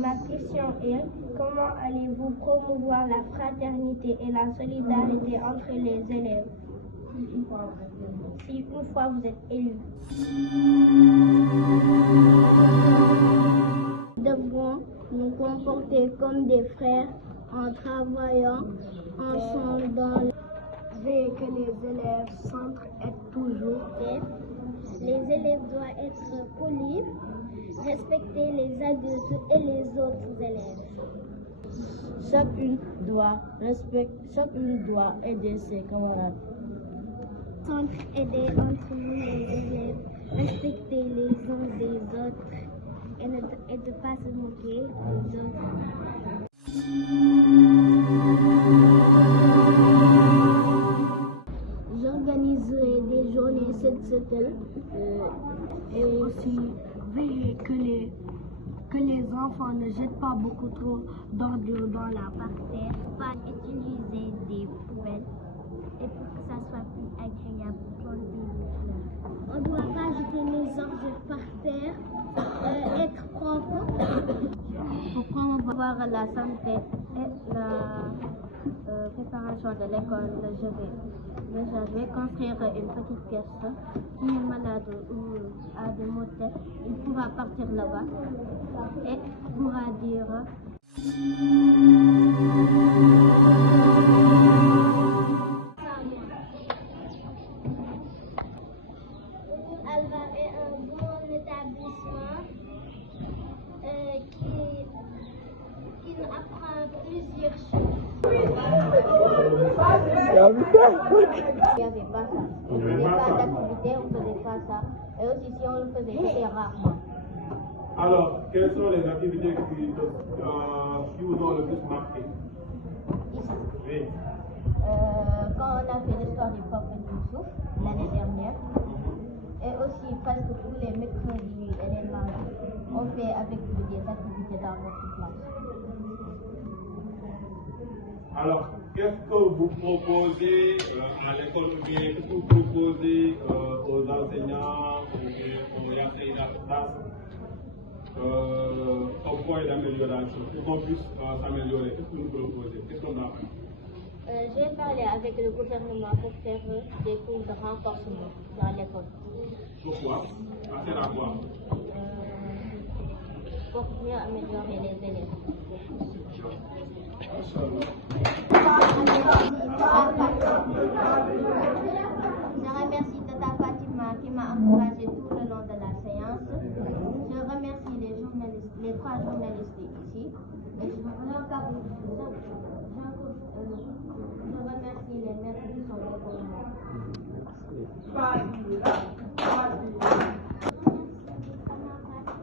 Ma question est, comment allez-vous promouvoir la fraternité et la solidarité entre les élèves si une fois vous êtes élu? Nous devrons nous comporter comme des frères en travaillant ensemble dans le veiller que les élèves s'entraident toujours. Les élèves doivent être polis, respecter les adultes et les autres élèves. Chacune doit aider ses camarades. S'entraider entre nous les élèves, respecter les uns des autres et ne pas se moquer des autres. J'organiserai des journées set-settle et aussi veiller que les enfants ne jettent pas beaucoup trop d'ordures dans la par terre, pas utiliser des poubelles et pour que ça soit plus agréable pour les. On ne doit pas jeter les ordures par terre, être propre. Pour promouvoir la santé et la préparation de l'école, je vais construire une petite pièce. Qui est malade ou a des maux de tête, il pourra partir là-bas et pourra dire Alva est un bon établissement qui nous apprend plusieurs choses. Il n'y avait pas ça. On ne faisait pas d'activité, on ne faisait pas ça. Et aussi, si on le faisait, c'était rarement. Alors, quelles sont les activités qui vous ont le plus marqué? Ici. Oui. Quand on a fait l'histoire du prophète Youssouf l'année dernière, et aussi presque tous les mercredis et les mardis, on fait avec vous des activités dans notre classe. Alors, qu'est-ce que vous proposez à l'école ou bien qu'est-ce que vous proposez aux enseignants ou bien aux enseignants de classe comme point d'amélioration pour qu'on puisse s'améliorer? Qu'est-ce que vous proposez? Qu'est-ce qu'on a fait? J'ai parlé avec le gouvernement pour faire des cours de renforcement dans l'école. Pourquoi? Ça sert à quoi? Pour mieux améliorer les élèves. Je remercie Tata Fatima qui m'a encouragé.